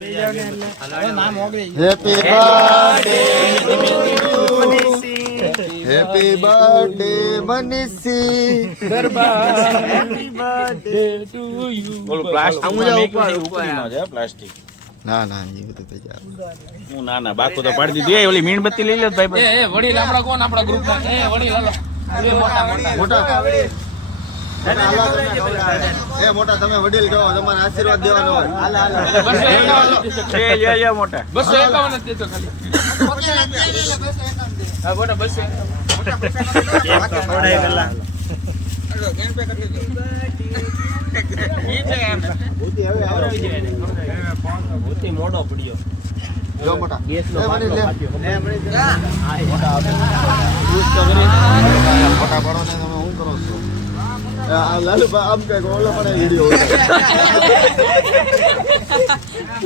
happy birthday મનીષી plastic ના ના એ બધું તો ચાલ હું ના બાકુ તો પાડી દીધી ઓલી મીણબત્તી લઈ લે ભાઈ એ વડીલ આપડા કોણ આપડા ગ્રુપ ના એ વડીલ હાલો એ મોટા એ મોટા તમે વડીલ કહો તમારે આશીર્વાદ દેવાનો હોય મોટા 251 જ દેતો ખાલી હા મોટા 251 મોટો પડ્યો જો મોટા મોટા પડો ને તમે શું કરો છો લાલુભાઈ આમ કઈક ઓલો પણ વિડીયો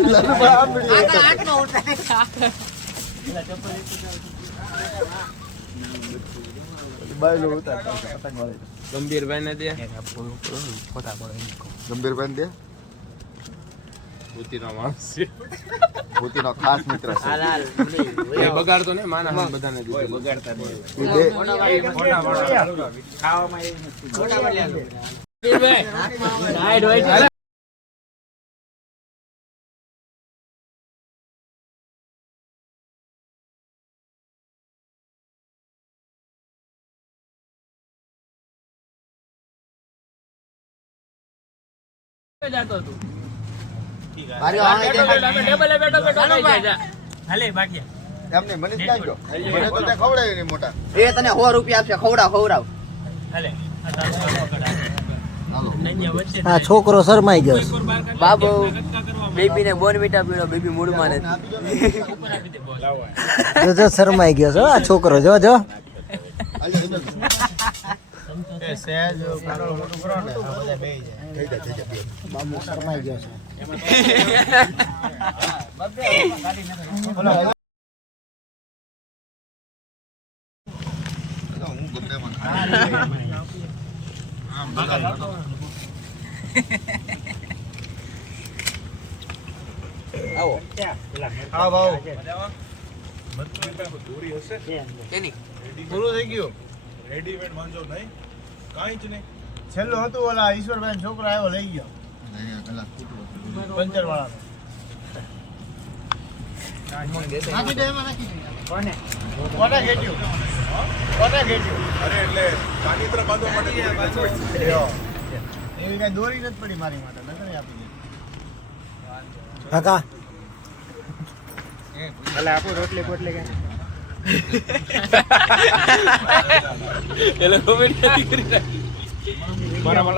લાલુભાઈ આમ વિડીયો ગંભીરભાઈ ને દે ગંભીરભાઈ દે ભૂતિનો માણસ છે ભૂતિનો ખાસ મિત્ર છે એ બગાડતો ને માના બધાને દીધું બગાડતા નહીં મોટા વાળા ખાવામાં મોટા વાળા જાતો તું એમને મને જાજો મને તો તે ખવડાવી નહીં મોટા એ તને 100 રૂપિયા આપશે ખવડાવ આ છોકરો શરમાઈ ગયો બાબુ બેબી ને બોનવીટા પીડો બેબી મૂડમાં નથી જો શરમાઈ ગયો છો આ છોકરો જો એ સહેજ કારો મોટું કરો ને બધા બેહી જાય થઈ જાય બાબુ શરમાઈ ગયો છે હું ગબ્બેમાં આવો હા ભાવ પૂરું થઈ ગયું રેડીમેડ વાંધો નહીં કાંઈ જ નહીં છેલ્લું હતું ઓલા ઈશ્વરભાઈ છોકરો આવ્યો લઈ ગયો પંચર વાળા કોને ઘેટ્યું અરે એટલે કાનીત્ર બાંધવા માટે એવી કઈ દોરી નથી પડી મારી માટે નકર આપી દે કાકા ભલે આપો રોટલી પોટલી કઈ એ લોકો કોમેન્ટ કરી રાખી બરાબર